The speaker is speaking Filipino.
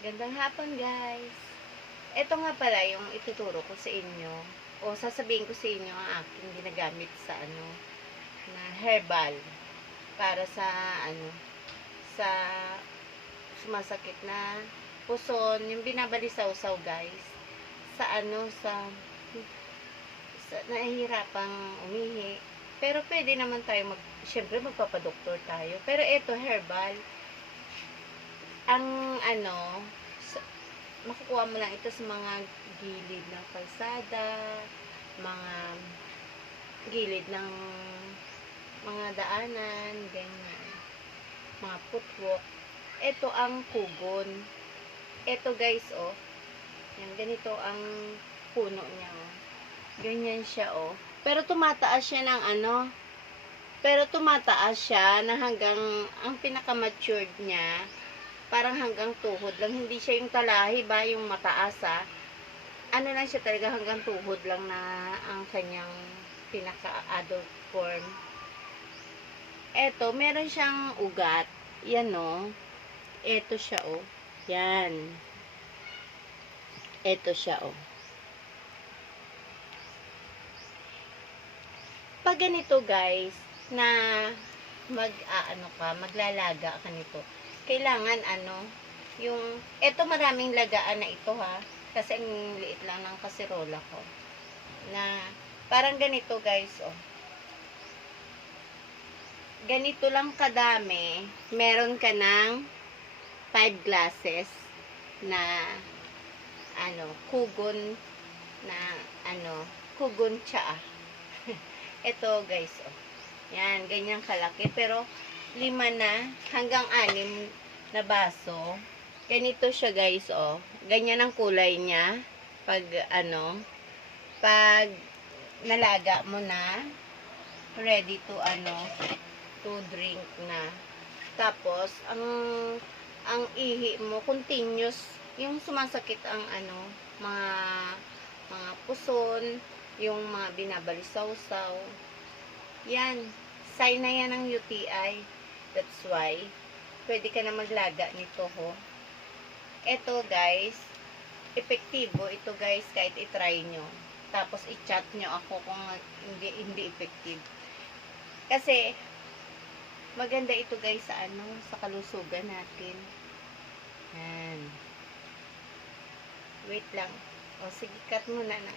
Gandang hapon, guys. Ito nga pala yung ituturo ko sa inyo o sasabihin ko sa inyo ang aking ginagamit sa na herbal para sa sa sumasakit na puson, yung binabalisaw-saw, guys. Sa sa nahihirapang umihi. Pero pwede naman tayo syempre magpapadoktor tayo. Pero ito herbal. Ang makukuha mo lang ito sa mga gilid ng kalsada, mga gilid ng mga daanan, ganyan. Mga footwalk. Ito ang kugon. Ito, guys, oh. Yan, ganito ang puno niya, oh. Ganyan siya, oh. Pero tumataas siya ng na hanggang ang pinaka-matured niya parang hanggang tuhod lang. Hindi siya yung talahi ba, yung mataas, ano lang siya talaga, hanggang tuhod lang na ang kanyang pinaka-adult form. Eto, meron siyang ugat. Yan, oh. Eto siya, oh. Yan. Eto siya, oh. Pag ganito, guys, na maglalaga ka nito, kailangan eto maraming lagaan na ito, ha, kasi ang liit lang ng kaserola ko, na parang ganito, guys, oh. Ganito lang kadami, meron ka ng 5 glasses na kugon na kugon tsaa. Ito, guys, oh. Yan, ganyan kalaki, pero 5 na hanggang 6 na baso. Ganito siya, guys, oh. Ganyan ang kulay niya pag pag nalaga mo na, ready to drink na. Tapos ang ihi mo continuous, yung sumasakit ang mga puson, yung mga binabalisaw-saw. Yan, sign na yan ng UTI. That's why pwede ka na maglaga nito, ho. Ito, guys, epektibo ito, guys, kahit i-try nyo. Tapos i-chat nyo ako kung hindi effective. Kasi maganda ito, guys, sa kalusugan natin. Yan. Wait lang. O, sige, cut muna na.